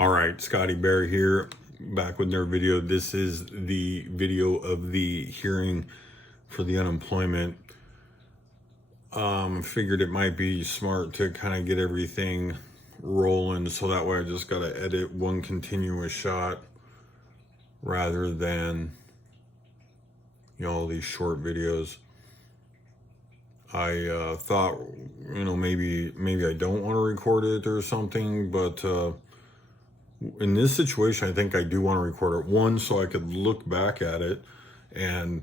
All right, Scotty Bear here, back with another video. This is the video of the hearing for the unemployment. Figured it might be smart to kind of get everything rolling, so that way I just got to edit one continuous shot rather than, all these short videos. I thought, maybe I don't want to record it or something, but in this situation, I think I do want to record it. One, so I could look back at it and,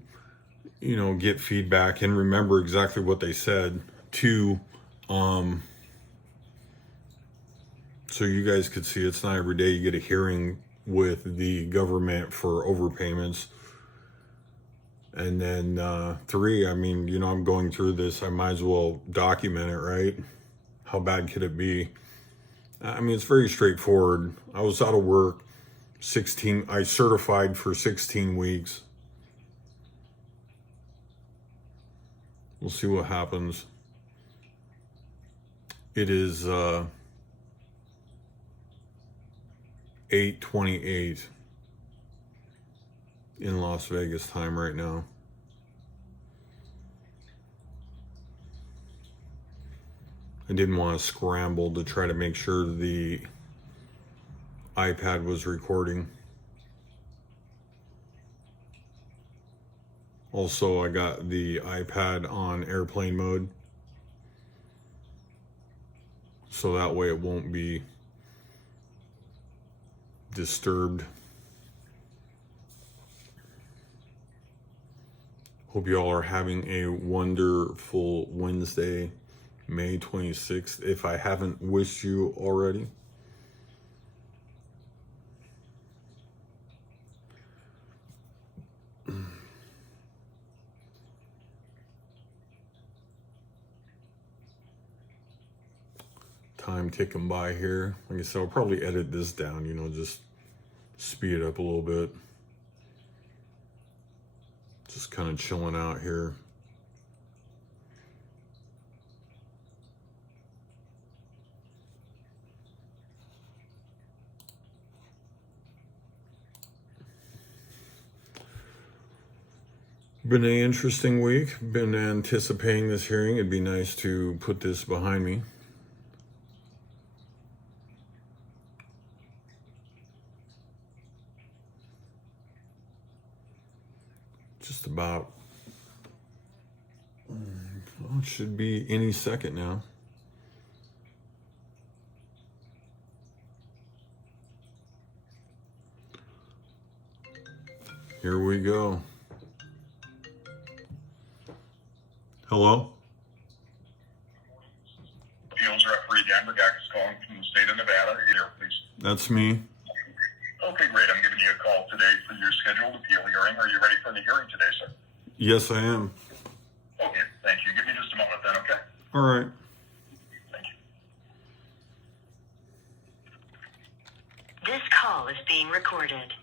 get feedback and remember exactly what they said. Two, so you guys could see it's not every day you get a hearing with the government for overpayments. And then three, I'm going through this. I might as well document it, right? How bad could it be? It's very straightforward. I was out of work I certified for 16 weeks. We'll see what happens. It is 8:28 in Las Vegas time right now. I didn't want to scramble to try to make sure the iPad was recording. Also, I got the iPad on airplane mode, so that way it won't be disturbed. Hope you all are having a wonderful Wednesday, May 26th, if I haven't wished you already. Time ticking by here. Like I said, I'll probably edit this down, just speed it up a little bit. Just kind of chilling out here. Been an interesting week. Been anticipating this hearing. It'd be nice to put this behind me. Just about, it should be any second now. Here we go. Hello? Appeals referee Dan Bergak is calling from the state of Nevada. Here, please. That's me. Okay, great. I'm giving you a call today for your scheduled appeal hearing. Are you ready for the hearing today, sir? Yes, I am. Okay, thank you. Give me just a moment then, okay? All right. Thank you. This call is being recorded.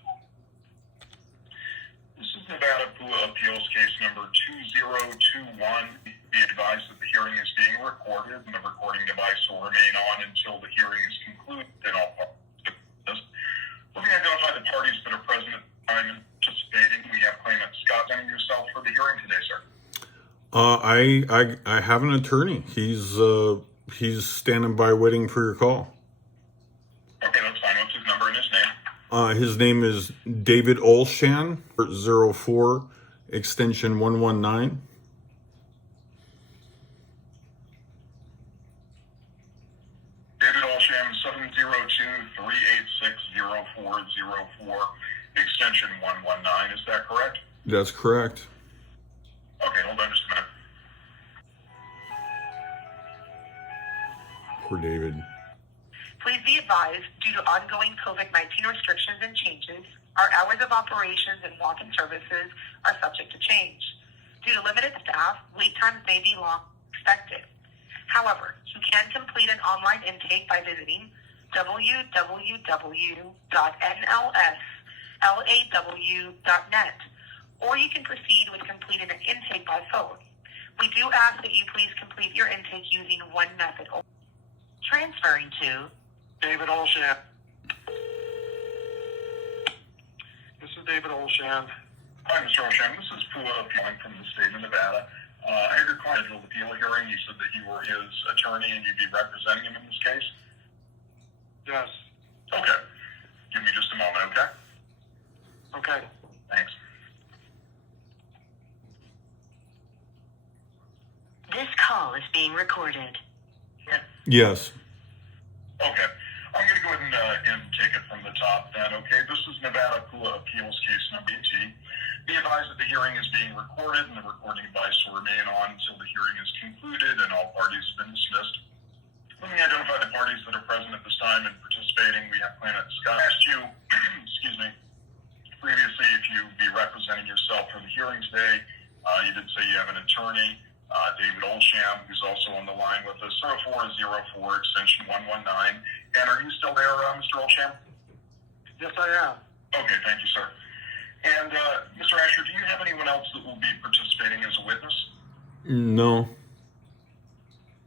This is Nevada PUA Appeals case number 2021. Be advised that the hearing is being recorded and the recording device will remain on until the hearing is concluded in all parties. Let me identify the parties that are present at the time and participating. We have claimant Scott presenting yourself for the hearing today, sir. I have an attorney. He's standing by waiting for your call. Okay, that's fine. What's his number and his name? His name is David Olshan, 04 extension 119. David Olsham, 702-386-0404, extension 119. Is that correct? That's correct. Okay, hold on just a minute. Poor David. Please be advised, due to ongoing COVID-19 restrictions and changes, our hours of operations and walk-in services are subject to change. Due to limited staff, wait times may be long expected. However, you can complete an online intake by visiting www.nlslaw.net, or you can proceed with completing an intake by phone. We do ask that you please complete your intake using one method only. Transferring to David Olsham. David Olsham. Hi, Mr. Osham. This is Pua appealing from the state of Nevada. I had your client scheduled appeal hearing. You said that you were his attorney and you'd be representing him in this case? Yes. Okay. Give me just a moment, okay? Okay. Thanks. This call is being recorded. Yes. Okay. I'm going to go ahead and take it from the top then, okay? This is Nevada Pua Appeals Case Number ET. Be advised that the hearing is being recorded and the recording device will remain on until the hearing is concluded and all parties have been dismissed. Let me identify the parties that are present at this time and participating. We have Planet Scott. I asked you, excuse me, previously if you'd be representing yourself for the hearing today. You did say you have an attorney, David Olsham, who's also on the line with us, 0404 extension 119. And are you still there, Mr. Olsham? Yes, I am. Okay, thank you, sir. And Mr. Asher, do you have anyone else that will be participating as a witness? No.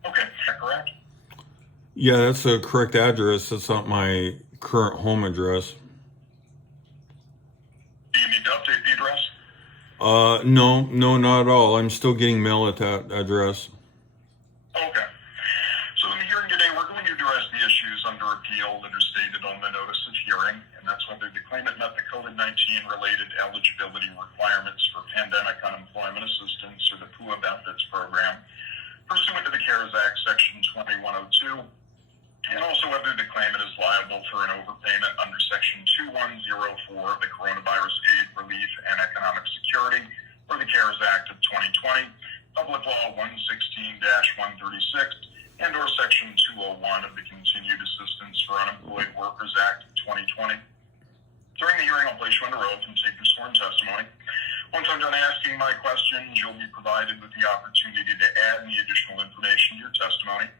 Okay, is that correct? Yeah, that's the correct address. That's not my current home address. Do you need to update the address? No, not at all. I'm still getting mail at that address. Okay. So in the hearing today, we're going to address the issues under appeal that are stated on the notice of hearing, and that's whether the claimant met the COVID-19 related eligibility requirements for pandemic unemployment assistance or the PUA benefits program pursuant to the CARES Act Section 2102, and also whether the claimant is liable for an overpayment under Section 2104 of the Coronavirus Aid, Relief, and Economic Security or the CARES Act of 2020, Public Law 116-136, and or Section 201 of the Continued Assistance for Unemployed Workers Act of 2020. During the hearing, I'll place you under oath and take your sworn testimony. Once I'm done asking my questions, you'll be provided with the opportunity to add any additional information to your testimony.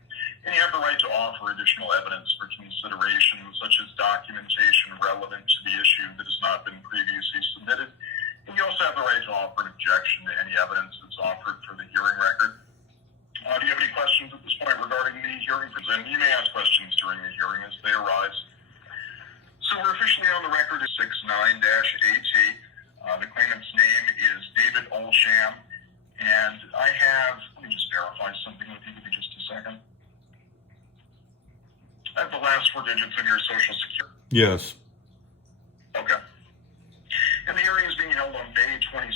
And you have the right to offer additional evidence for consideration, such as documentation relevant to the issue that has not been previously submitted. And you also have the right to offer an objection to any evidence that's offered for the hearing record. Do you have any questions at this point regarding the hearing? And you may ask questions during the hearing as they arise. So we're officially on the record as 69-AT. The claimant's name is David Olsham. And I have, let me just verify something with you. Give me just a second. I have the last four digits of your social security. Yes. Okay. And the hearing is being held on May 26,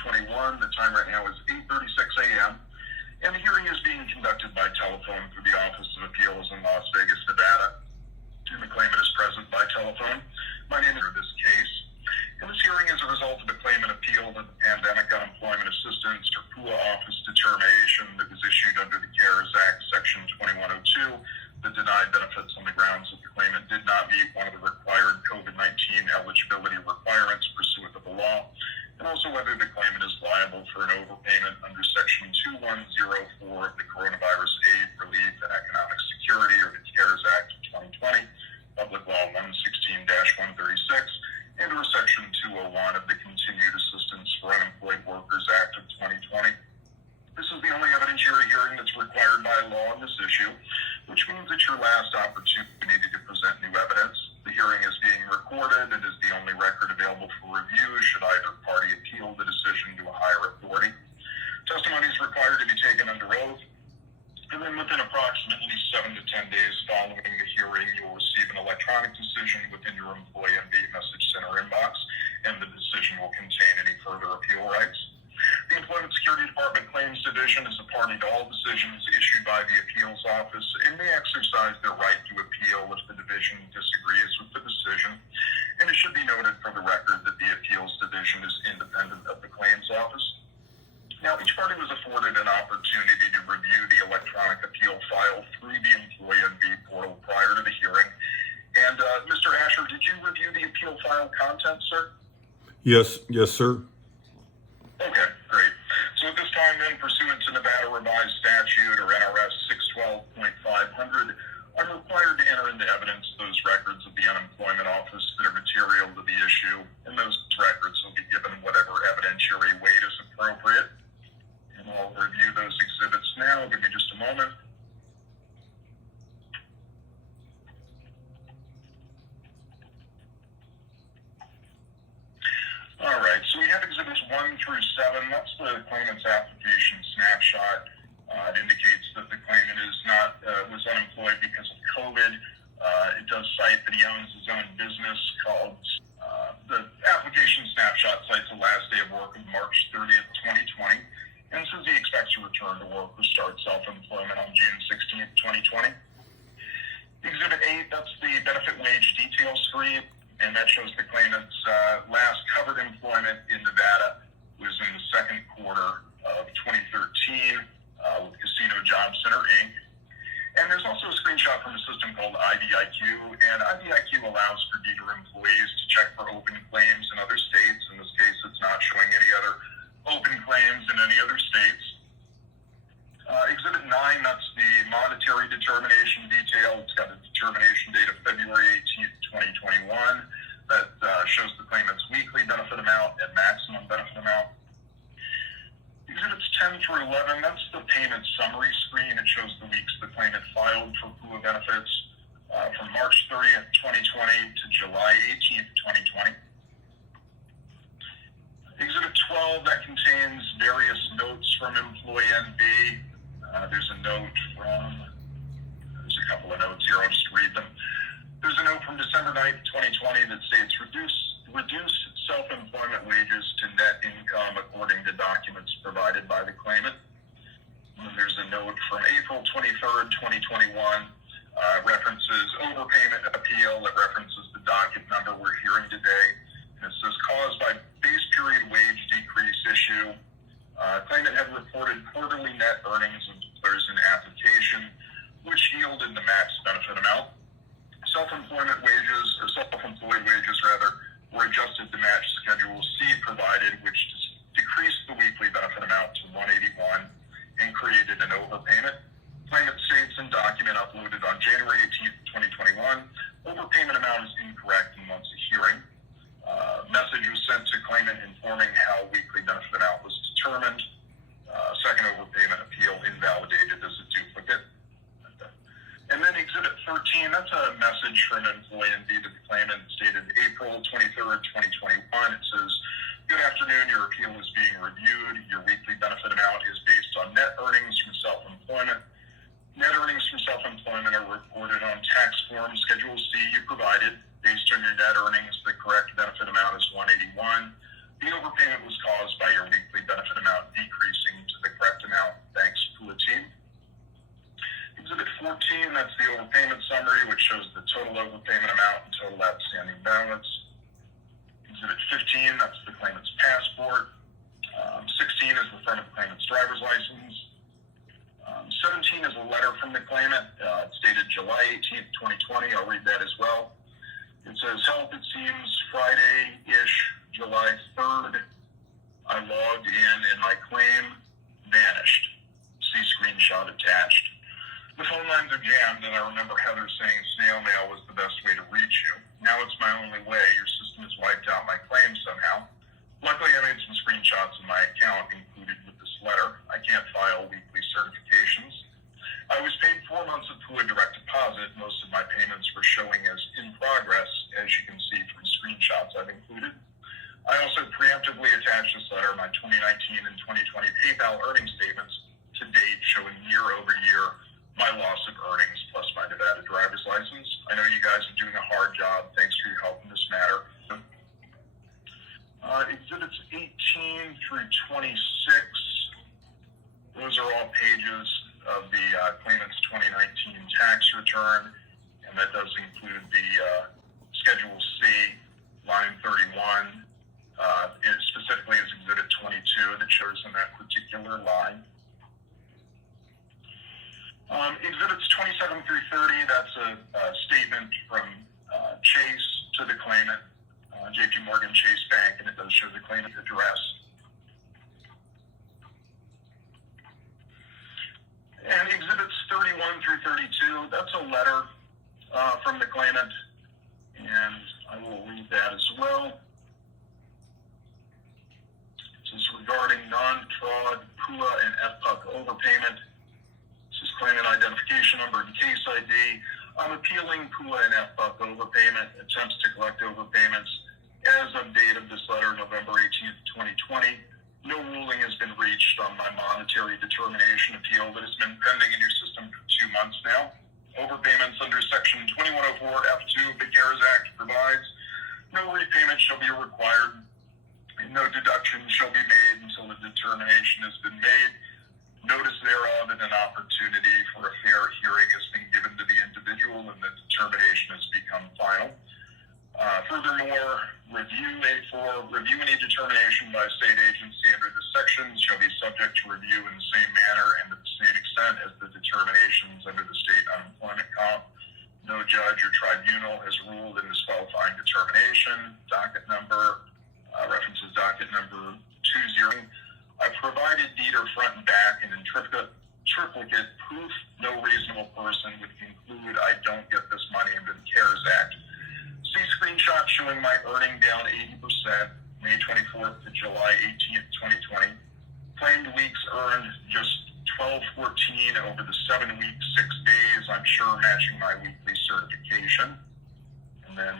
2021. The time right now is 8:36 a.m. And the hearing is being conducted by telephone through the Office of Appeals in Las Vegas, Nevada. And the claimant is present by telephone. My name is this case. And this hearing is a result of the claimant appeal to the Pandemic Unemployment Assistance or PUA office determination that was issued under the CARES Act Section 2102 that denied benefits on the grounds that the claimant did not meet one of the required COVID-19 eligibility requirements pursuant to the law, and also whether the claimant is liable for an overpayment under Section 2104 of the Coronavirus Aid, Relief, and Economic Security or the CARES Act of 2020, Public Law 116-136, and or Section 201 of the Continued Assistance for Unemployed Workers Act of 2020. This is the only evidentiary hearing that's required by law on this issue, which means it's your last opportunity to present new evidence. The hearing is being recorded and is the only record available for review should either party appeal the decision to a higher authority. Testimony is required to be taken under oath, and then within approximately 7 to 10 days following the hearing, you will receive an electronic decision within your employee MD message center inbox, and the decision will contain any further appeal rights. The Employment Security Department Claims Division is a party to all decisions issued by the Appeals Office and may exercise their right to appeal if the division disagrees with the decision. And it should be noted for the record that the Appeals Division is independent of the Claims Office. Now, each party was afforded an opportunity to review the electronic appeal file through the Employee MD portal prior to the hearing. And Mr. Asher, did you review the appeal file content, sir? Yes, sir. Okay, great. So at this time then, pursuant to Nevada Revised Statute or NRS 612.500, I'm required to enter into evidence those records of the unemployment office that are material to the issue, and those records will be given whatever evidentiary weight is appropriate. And I'll review those exhibits now. Give me just a moment. 7, that's the claimant's application snapshot. It indicates that the claimant was unemployed because of COVID. It does cite that he owns his own business called, the application snapshot cites the last day of work of March 30th, 2020, and says he expects to return to work or start self-employment on June 16th, 2020. Exhibit 8, that's the benefit wage detail screen, and that shows the claimant's last covered employment in Nevada was in the second quarter of 2013 with Casino Job Center, Inc. And there's also a screenshot from a system called IDIQ, and IDIQ allows for DETR employees to check for open claims in other states. In this case, it's not showing any other open claims in any other states. Exhibit 9, that's the monetary determination detail. It's got a determination date of February 18th, 2021. That shows the claimant's weekly benefit amount and maximum benefit amount. Exhibits 10 through 11, that's the payment summary screen. It shows the weeks the claimant filed for PUA benefits from March 30th, 2020 to July 18th, 2020. Exhibit 12, that contains various notes from employee NB. There's a note there's a couple of notes here, I'll just read them. There's a note from December 9th, 2020 that states reduce self-employment wages to net income according to documents provided by the claimant. And there's a note from April 23rd, 2021, references overpayment appeal that references the docket number we're hearing today. And it says caused by base period wage decrease issue. Claimant had reported quarterly net earnings of declares an application, which yielded the max benefit amount. Self-employed wages were adjusted to match Schedule C provided, which decreased the weekly benefit amount to $181 and created an overpayment. Claimant states and document uploaded on January 18th, 2021. Overpayment amount is incorrect and wants a hearing. Message was sent to claimant informing how weekly benefit amount was determined. Second overpayment appeal invalidated as a duplicate. And then Exhibit 13, that's a message from an employee NB to the claimant stated April 23rd, 2021. It says, good afternoon, your appeal is being reviewed. Your weekly benefit amount is based on net earnings from self-employment. Net earnings from self-employment are reported on tax form Schedule C you provided. Based on your net earnings, the correct benefit amount is $181. The overpayment was caused by your weekly benefit amount decreasing to the correct amount. Thanks, PUA team. Exhibit 14, that's the overpayment summary, which shows the total overpayment amount and total outstanding balance. Exhibit 15, that's the claimant's passport. 16 is the front of the claimant's driver's license. 17 is a letter from the claimant. It's dated July 18th, 2020. I'll read that as well. It says, help, it seems Friday-ish, July 3rd. I logged in and my claim vanished. See screenshot attached. The phone lines are jammed, and I remember Heather saying snail mail was the best way to reach you. Now it's my only way. Your system has wiped out my claim somehow. Luckily, I made some screenshots of my account included with this letter. I can't file weekly certifications. I was paid 4 months of PUA direct deposit. Most of my payments were showing as in progress, as you can see from screenshots I've included. I also preemptively attached this letter, my 2019 and 2020 PayPal earnings statements to date showing year over year my loss of earnings plus my Nevada driver's license. I know you guys are doing a hard job. Thanks for your help in this matter. Exhibits 18 through 26, those are all pages of the claimant's 2019 tax return, and that does include the Schedule C, line 31. It specifically is Exhibit 22 that shows in that particular line. Exhibits 27 through 30, that's a statement from Chase to the claimant, JP Morgan Chase Bank, and it does show the claimant address. And Exhibits 31 through 32, that's a letter from the claimant, and I will read that as well. This is regarding non-fraud, PUA, and FPUC overpayment. This is claimant identification number and case ID. I'm appealing PUA and FPUC overpayment, attempts to collect overpayments as of date of this letter, November 18th, 2020. No from my monetary determination appeal that has been pending in your system for 2 months now. Overpayments under Section 2104 F2 of the CARES Act provides no repayment shall be required, and no deduction shall be made until the determination has been made. Notice thereof and an opportunity for a fair hearing has been given to the individual, and the determination has become final. Furthermore, review any determination by a state agency under this section shall be subject to review in the same manner and to the same extent as the determinations under the state unemployment comp. No judge or tribunal has ruled in disqualifying determination. Docket number, references docket number 20. I provided DETR front and back and in triplicate proof. No reasonable person would conclude I don't get this money under the CARES Act. See screenshot showing my earning down 80%, May 24th to July 18th, 2020. Claimed weeks earned just 1214 over the 7 weeks, 6 days. I'm sure matching my weekly certification. And then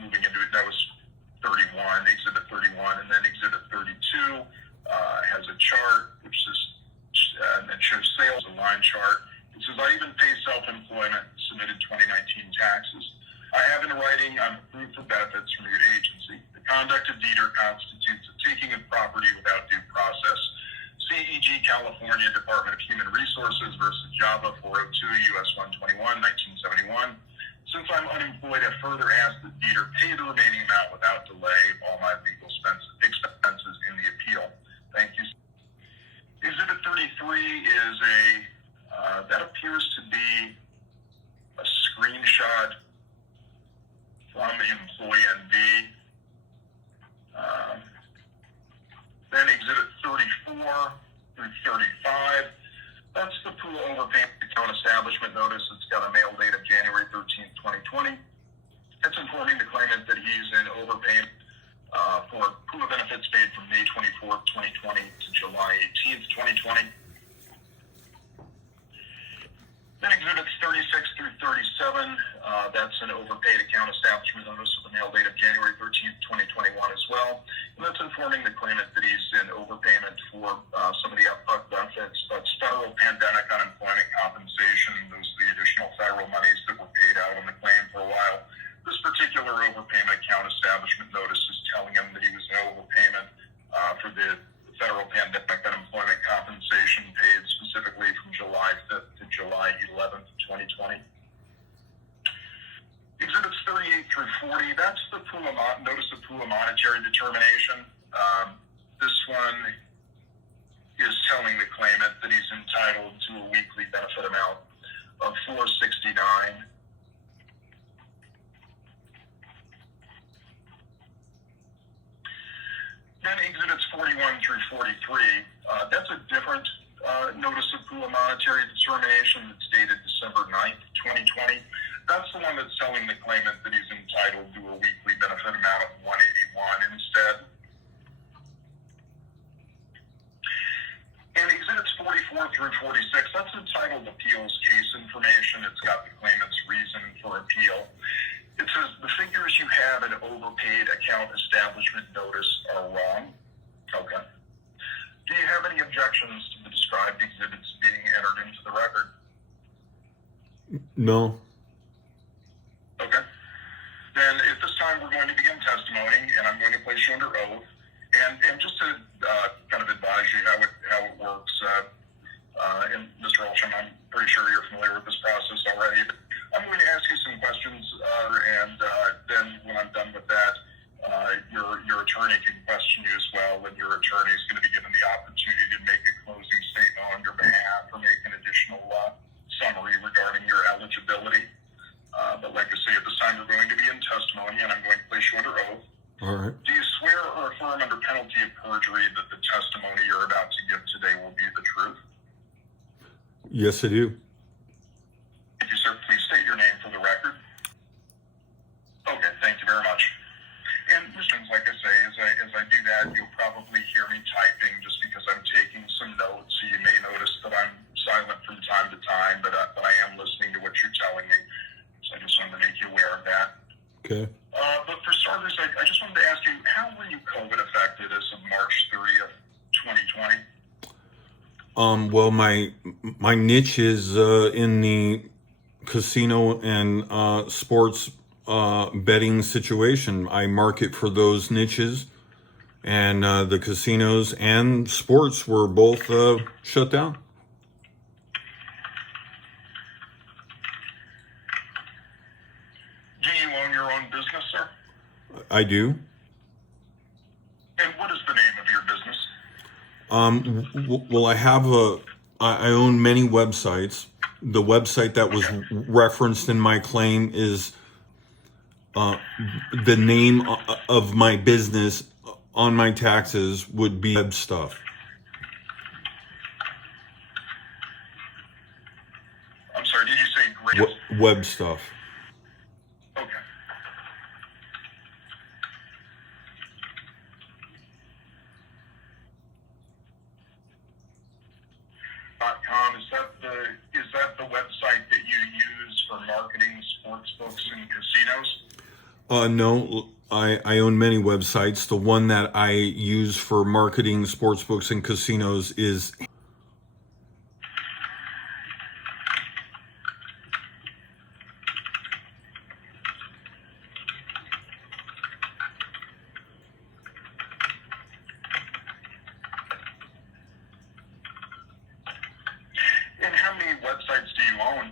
moving into it, that was 31, Exhibit 31, and then Exhibit 32 has a chart which is and it shows sales, a line chart. It says I even pay self-employment, submitted 2019 taxes. I have in writing, I'm approved for benefits from your agency. The conduct of DETR constitutes a taking of property without due process. CEG, California Department of Human Resources versus Java 402 U.S. 121, 1971. Since I'm unemployed, I further ask that DETR pay the remaining amount without delay of all my legal expenses in the appeal. Thank you. Exhibit 33 is that appears to be a screenshot from Employee NV. Then Exhibit 34 through 35. That's the pool overpayment account establishment notice. It's got a mail date of January 13th, 2020. It's informing the claimant that he's in overpayment for pool benefits paid from May 24th, 2020 to July 18th, 2020. Then Exhibits 36 through 37, that's an overpaid account establishment notice with a mail date of January 13th, 2021 as well. And that's informing the claimant that he's in overpayment for some of the upfront benefits. That's federal pandemic unemployment compensation. Those are the additional federal monies that were paid out on the claim for a while. This particular overpayment account establishment notice is telling him that he was in overpayment for the federal pandemic unemployment compensation paid specifically from July 5th to July 11th, 2020. Exhibits 38 through 40, that's the notice of pool of monetary determination. This one is telling the claimant that he's entitled to a weekly benefit amount of $469. Then Exhibits 41 through 43, that's a different notice of pool of monetary determination that's dated December 9th, 2020. That's the one that's telling the claimant that he's entitled to a weekly benefit amount of $181 instead. And Exhibits 44 through 46, that's entitled Appeals Case Information. It's got the claimant's reason for appeal. It says the figures you have in overpaid account establishment notice are wrong. Okay. Do you have any objections to the described exhibits being entered into the record? No. Okay. Then at this time we're going to begin testimony, and I'm going to place you under oath. And just to kind of advise you how it works, and Mr. Olsham, I'm pretty sure you're familiar with this process already. I'm going to ask you some questions, and then when I'm done with that, your attorney can question you as well, and your attorney is going to be given the opportunity to make a closing statement on your behalf or make an additional summary regarding your eligibility. But like I say, at this time we're going to be in testimony, and I'm going to place you under oath. All right. Do you swear or affirm under penalty of perjury that the testimony you're about to give today will be the truth? Yes, I do. Thank you, sir. Please state your name for the record. Okay, thank you very much. And Mr. Like I say, as I do that, you'll probably hear me typing just because I'm taking some notes. So you may notice that I'm silent from time to time, but I am listening to what you're telling me. So I just wanted to make you aware of that. Okay. But for starters, I just wanted to ask you, how were you COVID affected as of March 30th, 2020? Well, my niche is in the casino and sports betting situation. I market for those niches, and the casinos and sports were both shut down. Do you own your own business, sir? I do. And what is the name of your business? Well, I own many websites. The website that was referenced in my claim is the name of my business on my taxes would be web stuff. I'm sorry, did you say great? Web stuff. Okay. .com, is that the website that you use for marketing sports books and casinos? No, I own many websites. The one that I use for marketing sports books and casinos is And how many websites do you own?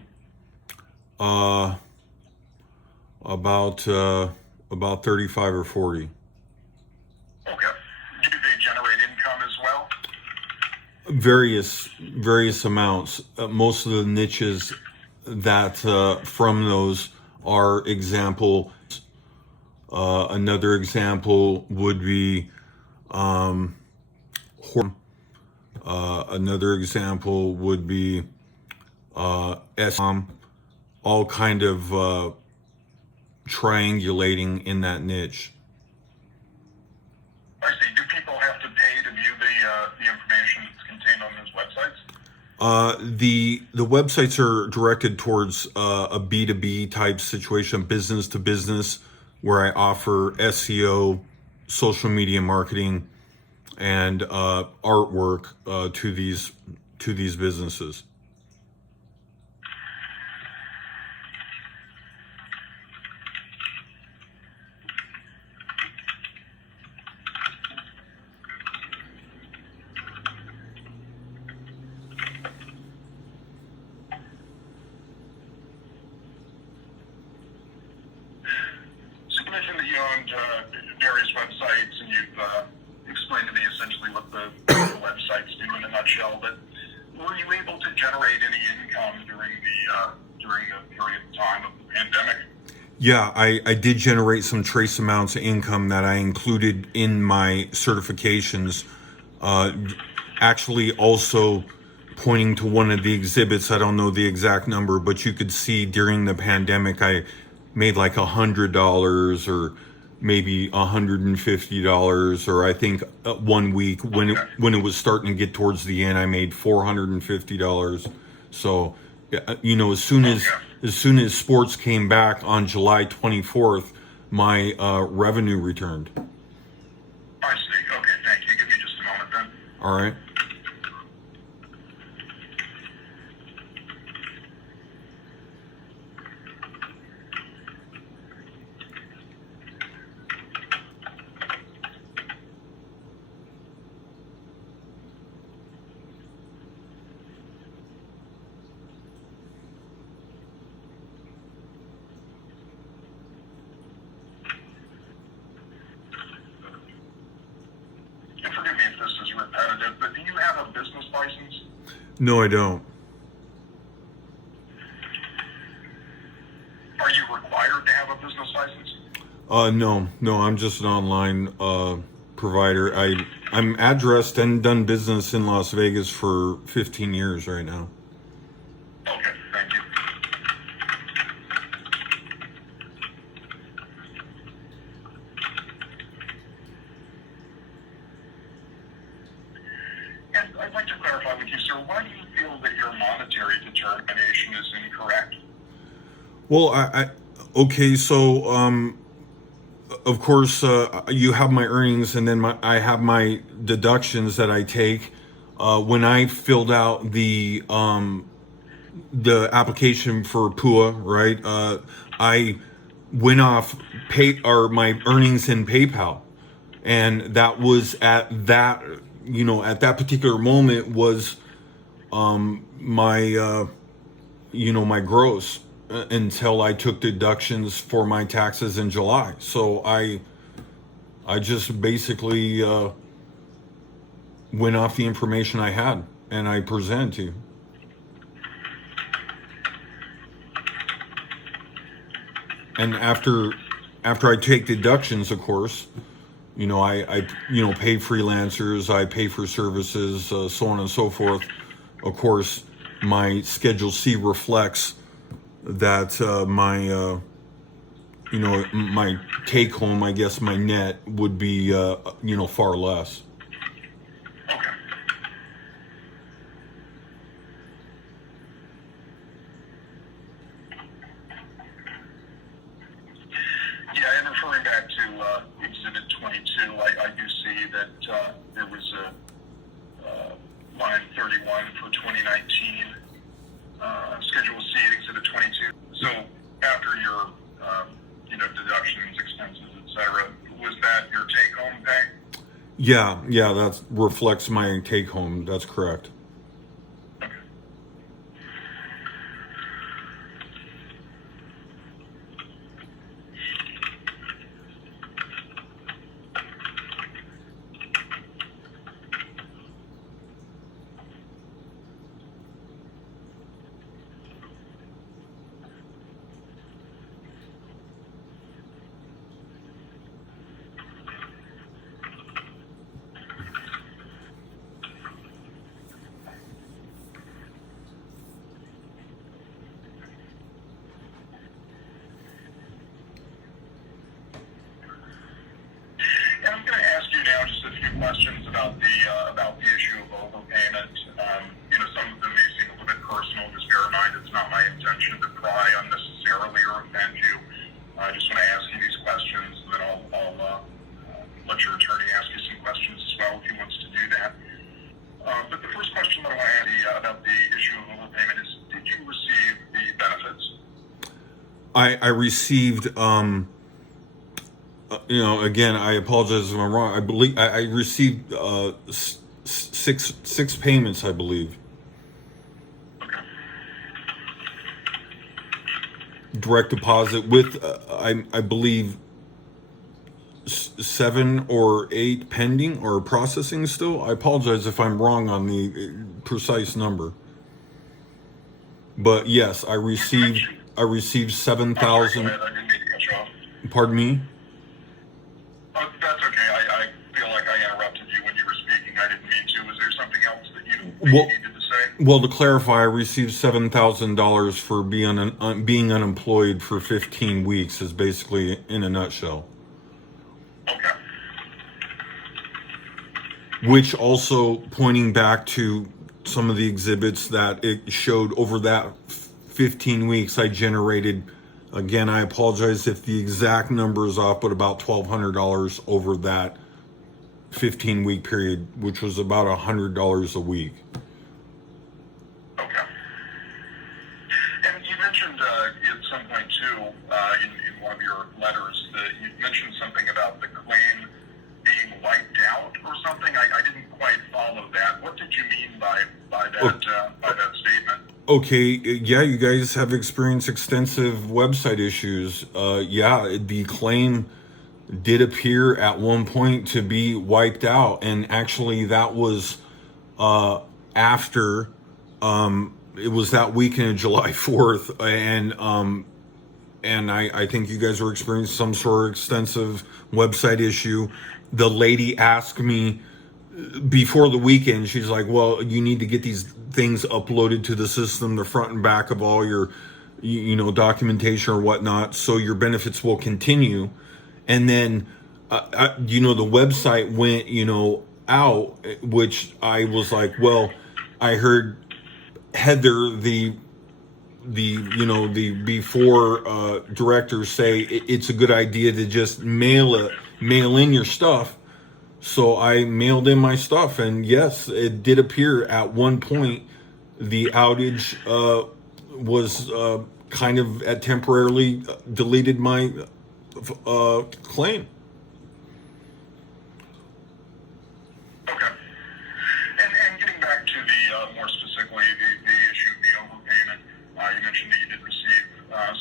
about 35 or 40. Okay. Do they generate income as well? Various amounts. Most of the niches that from those are example. Another example would be another example would be all kind of triangulating in that niche. I see. Do people have to pay to view the information that's contained on those websites? The websites are directed towards a B2B type situation, business to business, where I offer SEO, social media marketing, and artwork to these businesses. So you mentioned that you owned various websites, and you've explained to me essentially what the websites do in a nutshell. But were you able to generate any income during the period of time of the pandemic? Yeah, I did generate some trace amounts of income that I included in my certifications. Actually, also pointing to one of the exhibits, I don't know the exact number, but you could see during the pandemic, I made like $100 or maybe $150, or I think 1 week when it was starting to get towards the end, I made $450. So, as soon as sports came back on July 24th, my revenue returned. I see. Okay, thank you. Give me just a moment then. All right. And forgive me if this is repetitive, but do you have a business license? No, I don't. Are you required to have a business license? No, I'm just an online provider. I'm addressed and done business in Las Vegas for 15 years right now. Okay, thank you. And I'd like to clarify with you, sir, why do you feel that your monetary determination is incorrect? Well, okay, so of course you have my earnings, and then I have my deductions that I take. when I filled out the application for PUA, right? I went off my earnings in PayPal, and that was at that particular moment was my my gross until I took deductions for my taxes in July. So I just basically went off the information I had and I presented to you. And after I take deductions, of course, I pay freelancers, I pay for services, so on and so forth. Of course, my Schedule C reflects that my my take home, I guess my net would be far less. Okay. Yeah, and referring back to Exhibit 22, I do see that there was a line 31 for 2019, Schedule C, Exhibit 22. So after your deductions, expenses, etc., was that your take-home pay? Yeah, that reflects my take home. That's correct. Okay. And I'm going to ask you now just a few questions about the issue of overpayment. Some of them may seem a little bit personal. Just bear in mind it's not my intention to pry unnecessarily or offend you. I just want to ask you these questions, and then I'll let your attorney ask you some questions as well if he wants to do that. But the first question that I want to ask you about the issue of overpayment is: did you receive the benefits? I received again, I apologize if I'm wrong. I believe I received six payments, I believe. Direct deposit with I believe 7 or 8 pending or processing still. I apologize if I'm wrong on the precise number. But yes, I received 7,000. I didn't mean to cut you off. Pardon me? That's okay. I feel like I interrupted you when you were speaking. I didn't mean to. Was there something else that you needed to say? Well, to clarify, I received $7,000 for being unemployed for 15 weeks. Is basically in a nutshell. Okay. Which also pointing back to some of the exhibits that it showed over that 15 weeks, I generated. Again, I apologize if the exact number is off, but about $1,200 over that 15-week period, which was about $100 a week. Okay. And you mentioned at some point too, in one of your letters, that you mentioned something about the claim being wiped out or something. I didn't quite follow that. What did you mean by that statement? Okay, yeah, you guys have experienced extensive website issues. Yeah, the claim did appear at one point to be wiped out, and actually that was after it was that weekend of July 4th, and I think you guys were experiencing some sort of extensive website issue. The lady asked me before the weekend, she's like, well, you need to get these things uploaded to the system, the front and back of all your documentation or whatnot, so your benefits will continue. And then the website went out, which I was like, well, I heard Heather, the before directors say it's a good idea to just mail in your stuff So I mailed in my stuff, and yes, it did appear at one point the outage was kind of temporarily deleted my claim. Okay. And getting back to the more specifically the issue of the overpayment, you mentioned that you did receive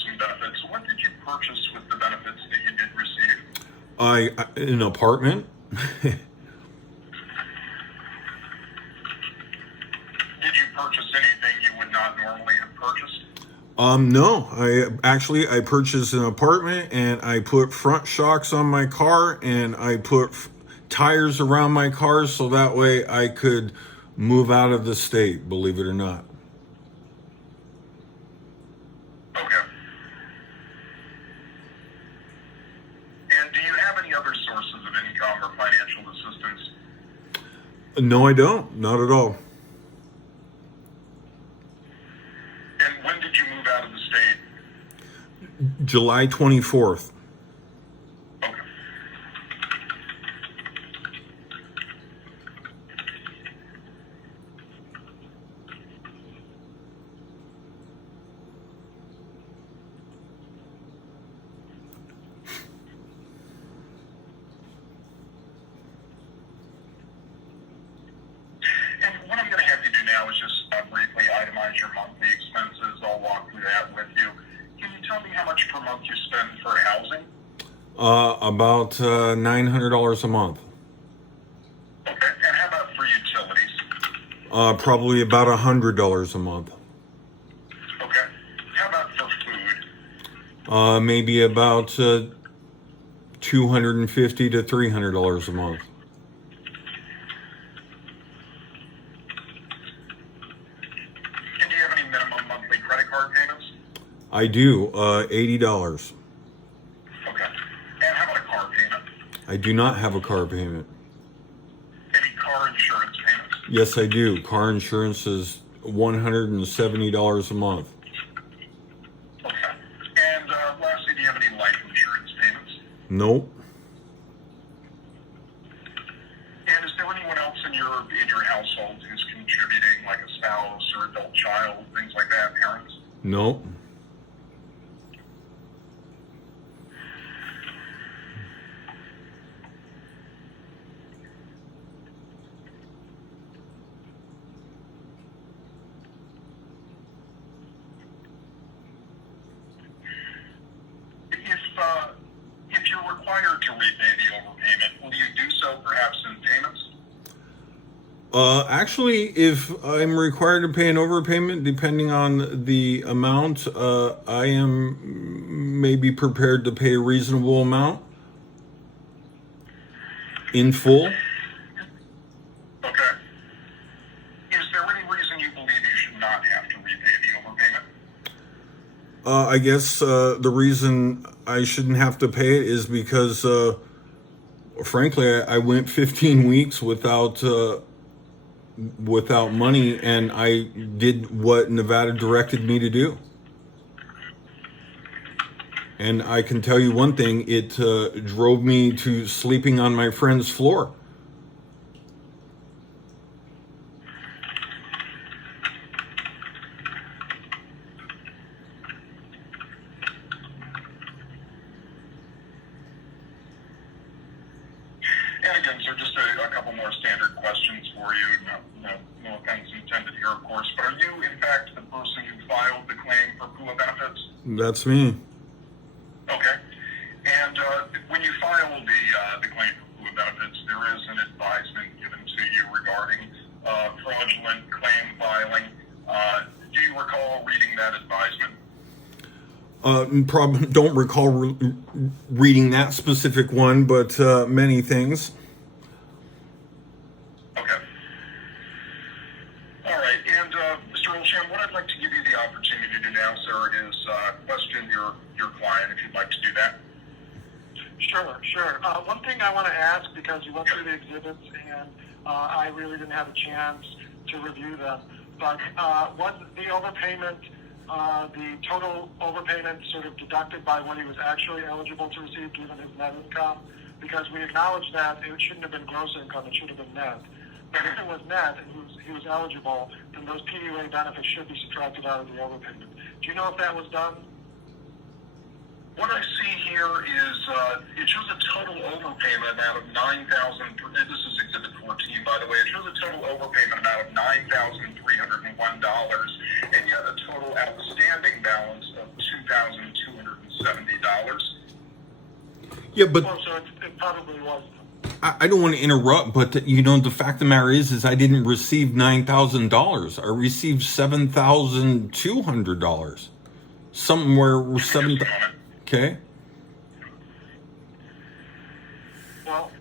some benefits. What did you purchase with the benefits that you did receive? An apartment. Did you purchase anything you would not normally have purchased? No, I purchased an apartment, and I put front shocks on my car, and I put tires around my car so that way I could move out of the state, believe it or not. Okay. And do you have any other sources of income or financial assistance? No, I don't. Not at all. And when did you move out of the state? July 24th. Okay. And what I'm going to have you do now is just briefly itemize your monthly expenses. I'll walk through that with you. Can you tell me how much per month you spend for housing? About $900 a month. Okay. And how about for utilities? Probably about $100 a month. Okay. How about for food? Maybe about $250 to $300 a month. And do you have any minimum monthly credit card payments? I do. $80. Okay. And how about a car payment? I do not have a car payment. Any car insurance payments? Yes, I do. Car insurance is $170 a month. Okay. And lastly, do you have any life insurance payments? Nope. And is there anyone else in your household who's contributing, like a spouse or adult child, things like that, parents? Nope. If you're required to repay the overpayment, will you do so perhaps in payments? Actually, if I'm required to pay an overpayment, depending on the amount, I am maybe prepared to pay a reasonable amount in full. Okay. Is there any reason you believe you should not have to repay the overpayment? I guess the reason I shouldn't have to pay it is because, frankly, I went 15 weeks without money, and I did what Nevada directed me to do. And I can tell you one thing, it drove me to sleeping on my friend's floor. And again, sir, just a couple more standard questions for you. No offense intended here, of course. But are you, in fact, the person who filed the claim for PUA benefits? That's me. Okay. And when you file the claim for PUA benefits, there is an advisement given to you regarding fraudulent claim filing. Do you recall reading that advisement? Probably don't recall reading that specific one, but many things. Okay. All right. And Mr. Olsham, what I'd like to give you the opportunity to do now, sir, is question your client if you'd like to do that. Sure. One thing I want to ask, because you went through the exhibits and I really didn't have a chance to review them, but was the overpayment, the total overpayment sort of deducted by what he was actually eligible to receive given his net income, because we acknowledge that it shouldn't have been gross income, it should have been net. But if it was net and he was eligible, then those PUA benefits should be subtracted out of the overpayment. Do you know if that was done? What I see here is it shows a total overpayment amount of $9,000. This is Exhibit 14, by the way. It shows a total overpayment amount of $9,301, and yet a total outstanding balance of $2,270. Yeah, but Oh, so it probably was. I don't want to interrupt, but the fact of the matter is I didn't receive $9,000. I received $7,200. Somewhere where seven. Okay. Well,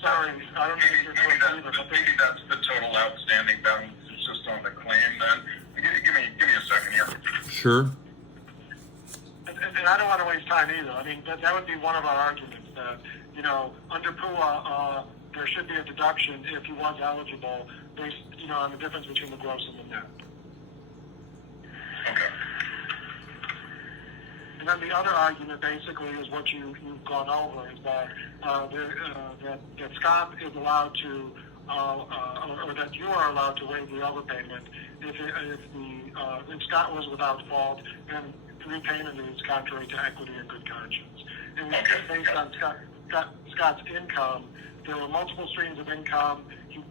sorry, I don't know if you're correct either, but Maybe that's the total outstanding balance. It's just on the claim. Then give me a second here. Sure. and I don't want to waste time either. I mean, that would be one of our arguments that, under PUA, there should be a deduction if he was eligible based, on the difference between the gross and the net. Okay. And then the other argument basically is what you've gone over is that that Scott is allowed to, or that you are allowed to waive the overpayment if Scott was without fault and repayment is contrary to equity and good conscience. And we think based on Scott's income, there were multiple streams of income. He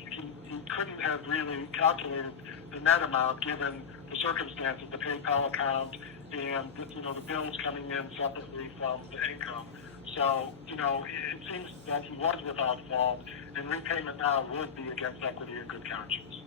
couldn't have really calculated the net amount given the circumstances, the PayPal account, and the bills coming in separately from the income. So, it seems that he was without fault, and repayment now would be against equity and good conscience.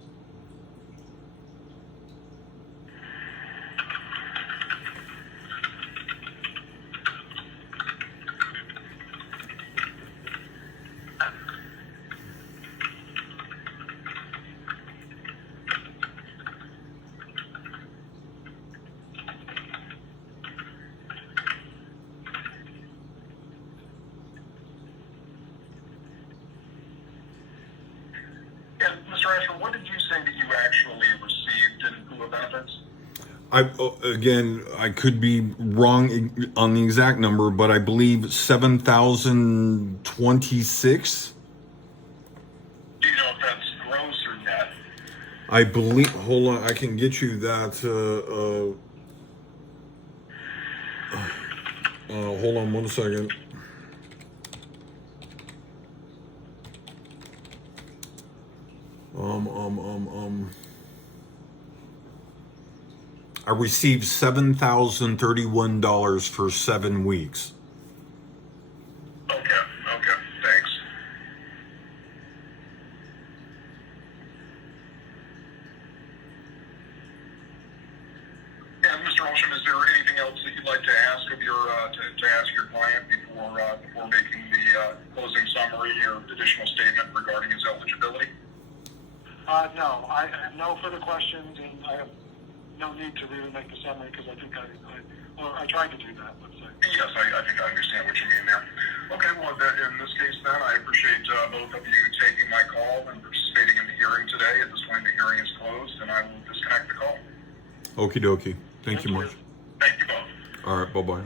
And Mr. Asher, what did you say that you actually received in lieu of benefits? I could be wrong on the exact number, but I believe 7,026. Do you know if that's gross or net? I believe. Hold on, I can get you that. Hold on 1 second. I received $7,031 for 7 weeks. Okay, thanks. And Mr. Olsham, is there anything else that you'd like to ask of your to ask your client before making the closing summary or additional statement regarding his eligibility? No, I have no further questions, and I have no need to really make the summary because I think I tried to do that, let's say. Yes, I think I understand what you mean there. Okay, well, in this case then, I appreciate both of you taking my call and participating in the hearing today. At this point, the hearing is closed, and I will disconnect the call. Okie dokie. Thank you much. Thank you both. All right, bye-bye.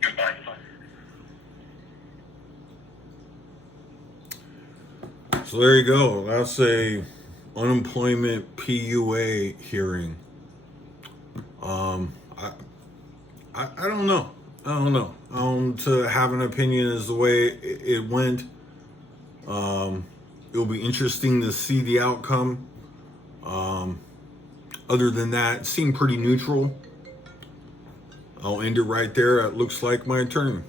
Goodbye. So there you go. That's a unemployment PUA hearing. I don't know. To have an opinion is the way it went. It'll be interesting to see the outcome. Other than that, it seemed pretty neutral. I'll end it right there. It looks like my attorney.